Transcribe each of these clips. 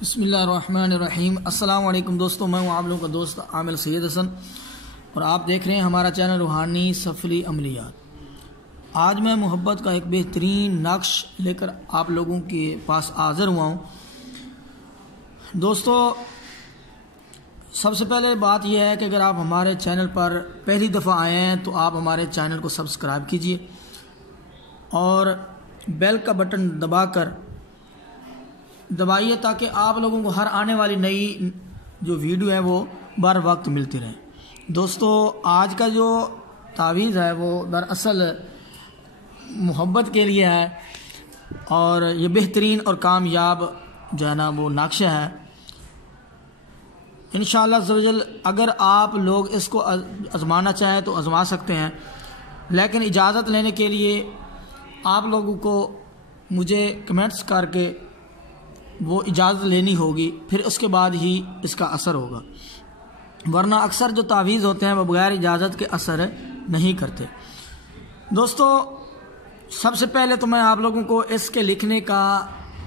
بسم اللہ الرحمن الرحیم۔ السلام علیکم دوستوں، میں ہوں آپ لوگوں کا دوست عامل سید حسن اور آپ دیکھ رہے ہیں ہمارا چینل روحانی سفلی عملیات۔ آج میں محبت کا ایک بہترین نقش لے کر آپ لوگوں کے پاس حاضر ہوا ہوں۔ دوستو، سب سے پہلے بات یہ ہے کہ اگر آپ ہمارے چینل پر پہلی دفعہ آئے ہیں تو آپ ہمارے چینل کو سبسکرائب کیجئے اور بیل کا بٹن دبائیے تاکہ آپ لوگوں کو ہر آنے والی نئی جو ویڈیو ہے وہ بر وقت ملتی رہے۔ دوستو، آج کا جو تعویذ ہے وہ دراصل محبت کے لیے ہے اور یہ بہترین اور کامیاب جو ہے نا وہ نقشہ ہے۔ انشاءاللہ عز و جل اگر آپ لوگ اس کو آزمانا چاہیں تو آزما سکتے ہیں، لیکن اجازت لینے کے لیے آپ لوگوں کو مجھے کمنٹس کر کے وہ اجازت لینی ہوگی، پھر اس کے بعد ہی اس کا اثر ہوگا، ورنہ اکثر جو تعویذ ہوتے ہیں وہ بغیر اجازت کے اثر نہیں کرتے۔ دوستو، سب سے پہلے تو میں آپ لوگوں کو اس کے لکھنے کا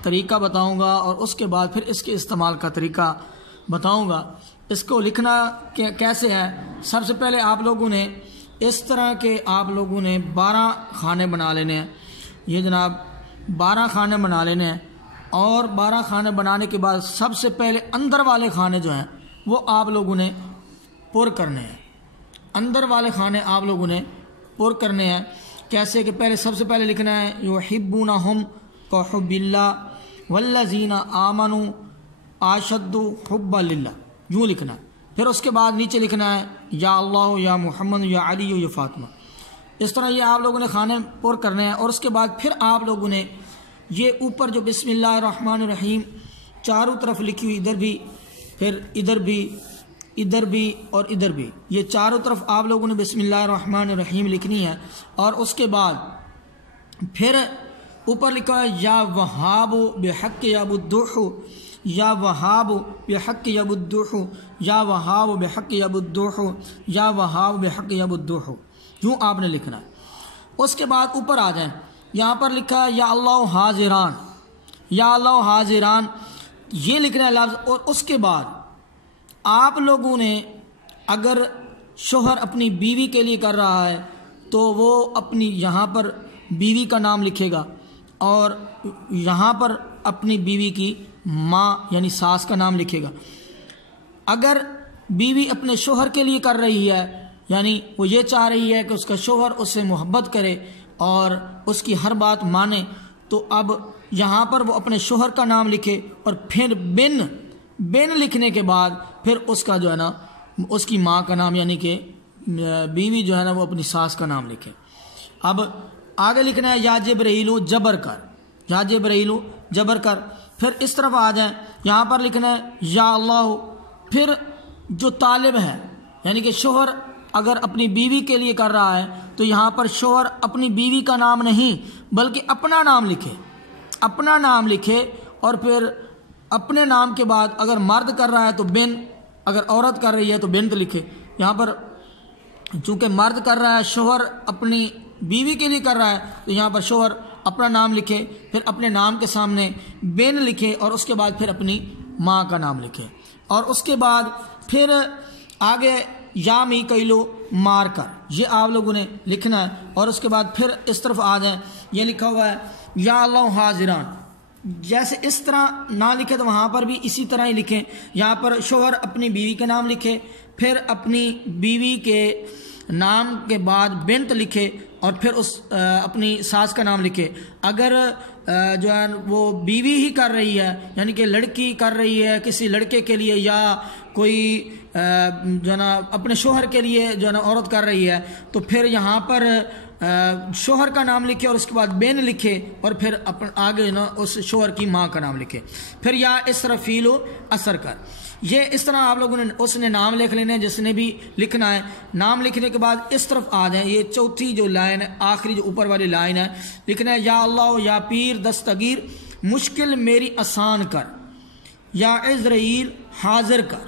طریقہ بتاؤں گا اور اس کے بعد پھر اس کے استعمال کا طریقہ بتاؤں گا۔ اس کو لکھنا کیسے ہے، سب سے پہلے آپ لوگوں نے اس طرح کے 12 خانے بنا لینے ہیں۔ یہ جناب 12 خانے بنا لینے ہیں اور 12 خانے بنانے کے بعد سب سے پہلے اندر والے خانے جو ہیں وہ آپ لوگوں نے پر کرنے ہیں۔ اندر والے خانے آپ لوگوں نے پر کرنے ہیں۔ کیسے کہ سب سے پہلے لکھنا ہے یحبونہم کحب اللہ والذین آمنوا اشد حبا للہ، یوں لکھنا ہے۔ پھر اس کے بعد نیچے لکھنا ہے یا اللہ یا محمد یا علی یا فاطمہ۔ اس طرح یہ آپ لوگوں نے خانے پر کرنے ہیں اور اس کے بعد پھر آپ لوگوں نے یہ اوپر جو بسم اللہ الرحمن الرحیم چاروں طرف لکھی ہوئی، ادھر بھی، پھر ادھر بھی، ادھر بھی اور ادھر بھی، یہ چاروں طرف آپ لوگوں نے بسم اللہ الرحمن الرحیم لکھنی ہے۔ اور اس کے بعد پھر اوپر لکھا ہے یا وہاب بحق یعبدوہ، یا وہاب بحق یعبدوہ، یا وہاب بحق یعبدوہ، یا وہاب بحق یعبدوہ، یوں آپ نے لکھنا ہے۔ اس کے بعد اوپر آ جائیں، یہاں پر لکھا ہے یا اللہ حاضران، یا اللہ حاضران، یہ لکھنا ہے لفظ۔ اور اس کے بعد آپ لوگوں نے اگر شوہر اپنی بیوی کے لیے کر رہا ہے تو وہ اپنی یہاں پر بیوی کا نام لکھے گا اور یہاں پر اپنی بیوی کی ماں یعنی ساس کا نام لکھے گا۔ اگر بیوی اپنے شوہر کے لیے کر رہی ہے، یعنی وہ یہ چاہ رہی ہے کہ اس کا شوہر اس سے محبت کرے اور اس کی ہر بات مانے، تو اب یہاں پر وہ اپنے شوہر کا نام لکھے اور پھر بن لکھنے کے بعد پھر اس کا جو ہے نا اس کی ماں کا نام یعنی کہ بیوی جو ہے نا وہ اپنی ساس کا نام لکھے۔ اب آگے لکھنا ہے یا جبرائیل جبر کر، یا جبرائیل جبر کر۔ پھر اس طرف آ جائیں، یہاں پر لکھنا ہے یا اللہ، پھر جو طالب ہے یعنی کہ شوہر اگر اپنی بیوی کے لیے کر رہا ہے تو یہاں پر شوہر اپنی بیوی کا نام نہیں بلکہ اپنا نام لکھے، اپنا نام لکھے اور پھر اپنے نام کے بعد اگر مرد کر رہا ہے تو بن، اگر عورت کر رہی ہے تو بنت لکھے۔ یہاں پر چونکہ مرد کر رہا ہے، شوہر اپنی بیوی کے لیے کر رہا ہے تو یہاں پر شوہر اپنا نام لکھے، پھر اپنے نام کے سامنے بن لکھے اور اس کے بعد پھر اپنی ماں کا نام لکھے۔ اور اس کے بعد پھر آگے یا میکائیل مار کر، یہ آپ لوگوں نے لکھنا ہے۔ اور اس کے بعد پھر اس طرف آ جائیں، یہ لکھا ہوا ہے یا اللہ حاضران، جیسے اس طرح نہ لکھے تو وہاں پر بھی اسی طرح ہی لکھیں۔ یہاں پر شوہر اپنی بیوی کا نام لکھے، پھر اپنی بیوی کے نام کے بعد بنت لکھے اور پھر اپنی ساس کا نام لکھے۔ اگر جو ہے وہ بیوی ہی کر رہی ہے یعنی کہ لڑکی کر رہی ہے کسی لڑکے کے لیے، یا کوئی جو ہے نا اپنے شوہر کے لیے جو ہے نا عورت کر رہی ہے، تو پھر یہاں پر شوہر کا نام لکھے اور اس کے بعد بین لکھے اور پھر آگے نا اس شوہر کی ماں کا نام لکھے۔ پھر یا اس طرح فیل و اثر کر، یہ اس طرح آپ لوگوں نے اس نے نام لکھ لینے جس نے بھی لکھنا ہے۔ نام لکھنے کے بعد اس طرف آ جائیں، یہ چوتھی جو لائن ہے، آخری جو اوپر والی لائن ہے، لکھنا ہے یا اللہ یا پیر دستگیر مشکل میری آسان کر، یا عزرائیل حاضر کر،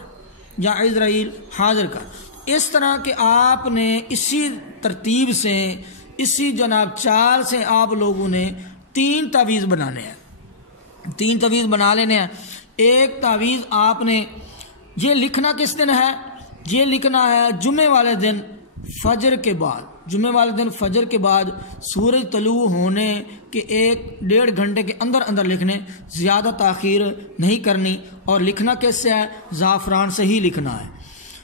یا عزرائیل حاضر کر۔ اس طرح کہ آپ نے اسی ترتیب سے، اسی جناب چال سے آپ لوگوں نے 3 تعویذ بنانے ہیں، 3 تعویذ بنا لینے ہیں۔ ایک تعویذ آپ نے یہ لکھنا کس دن ہے؟ یہ لکھنا ہے جمعے والے دن فجر کے بعد، جمعے والے دن فجر کے بعد سورج طلوع ہونے کے 1-1.5 گھنٹے کے اندر اندر لکھنے، زیادہ تاخیر نہیں کرنی۔ اور لکھنا کیسے ہے؟ زعفران سے ہی لکھنا ہے،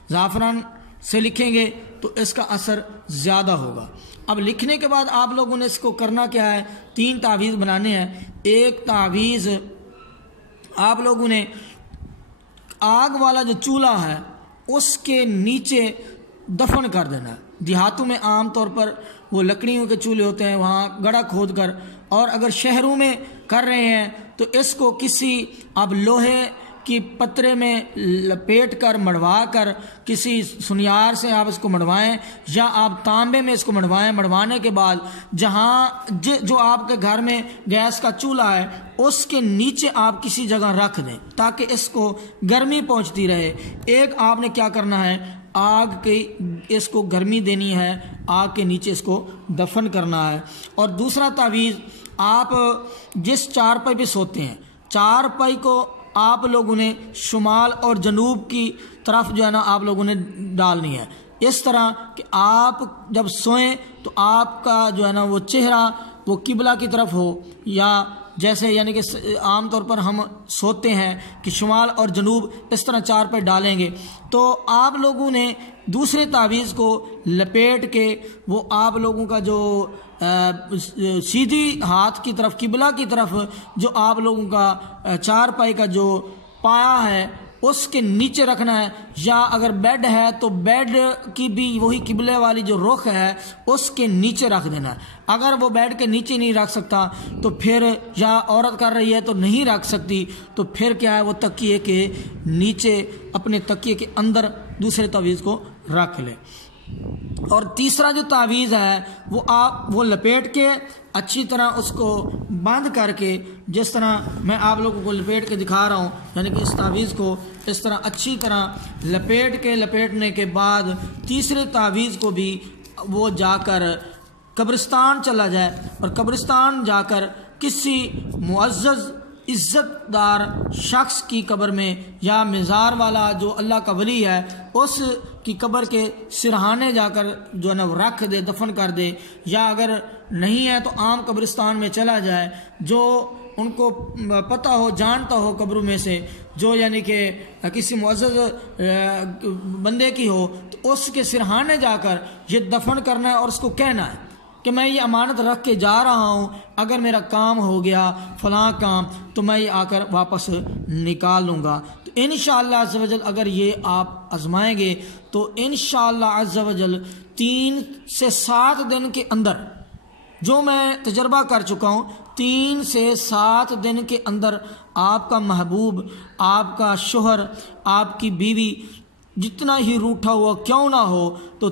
زعفران سے لکھیں گے تو اس کا اثر زیادہ ہوگا۔ اب لکھنے کے بعد آپ لوگوں نے اس کو کرنا کیا ہے؟ 3 تعویذ بنانے ہیں۔ ایک تعویذ آپ لوگوں نے آگ والا جو چولہا ہے اس کے نیچے دفن کر دینا ہے۔ دیہاتوں میں عام طور پر وہ لکڑیوں کے چولہے ہوتے ہیں، وہاں گڑھا کھود کر، اور اگر شہروں میں کر رہے ہیں تو اس کو کسی آپ لوہے کی پترے میں لپیٹ کر مڑوا کر کسی سنیار سے آپ اس کو مڑوائیں، یا آپ تانبے میں اس کو مڑوائیں۔ مڑوانے کے بعد جہاں جو آپ کے گھر میں گیس کا چولہا ہے اس کے نیچے آپ کسی جگہ رکھ دیں تاکہ اس کو گرمی پہنچتی رہے۔ ایک آپ نے کیا کرنا ہے؟ آگ کی اس کو گرمی دینی ہے، آگ کے نیچے اس کو دفن کرنا ہے۔ اور دوسرا تعویذ، آپ جس چارپائی پہ سوتے ہیں، چارپائی کو آپ لوگوں نے شمال اور جنوب کی طرف جو ہے نا آپ لوگوں نے ڈالنی ہے، اس طرح کہ آپ جب سوئیں تو آپ کا جو ہے نا وہ چہرہ وہ قبلہ کی طرف ہو، یا جیسے یعنی کہ عام طور پر ہم سوتے ہیں کہ شمال اور جنوب اس طرح چارپائی ڈالیں گے، تو آپ لوگوں نے دوسرے تعویذ کو لپیٹ کے وہ آپ لوگوں کا جو سیدھی ہاتھ کی طرف قبلہ کی طرف جو آپ لوگوں کا چارپائی کا جو پایا ہے اس کے نیچے رکھنا ہے، یا اگر بیڈ ہے تو بیڈ کی بھی وہی قبلے والی جو رخ ہے اس کے نیچے رکھ دینا ہے۔ اگر وہ بیڈ کے نیچے نہیں رکھ سکتا تو پھر، یا عورت کر رہی ہے تو نہیں رکھ سکتی، تو پھر کیا ہے وہ تکیے کے نیچے اپنے تکیے کے اندر دوسرے تعویذ کو رکھ لے۔ اور تیسرا جو تعویذ ہے وہ آپ وہ لپیٹ کے اچھی طرح اس کو بند کر کے، جس طرح میں آپ لوگوں کو لپیٹ کے دکھا رہا ہوں، یعنی کہ اس تعویذ کو اس طرح اچھی طرح لپیٹنے کے بعد تیسرے تعویذ کو بھی وہ جا کر قبرستان چلا جائے، اور قبرستان جا کر کسی معزز عزت دار شخص کی قبر میں، یا مزار والا جو اللہ کا ولی ہے اس کی قبر کے سرہانے جا کر جو ہے نا رکھ دے، دفن کر دے، یا اگر نہیں ہے تو عام قبرستان میں چلا جائے، جو ان کو پتہ ہو جانتا ہو قبروں میں سے، جو یعنی کہ کسی معزز بندے کی ہو، تو اس کے سرہانے جا کر یہ دفن کرنا ہے، اور اس کو کہنا ہے کہ میں یہ امانت رکھ کے جا رہا ہوں، اگر میرا کام ہو گیا فلاں کام تو میں یہ آ کر واپس نکال لوں گا۔ تو انشاءاللہ عز و جل اگر یہ آپ آزمائیں گے تو انشاءاللہ عز و جل 3 سے 7 دن کے اندر، جو میں تجربہ کر چکا ہوں، 3 سے 7 دن کے اندر آپ کا محبوب، آپ کا شوہر، آپ کی بیوی جتنا ہی روٹھا ہوا کیوں نہ ہو تو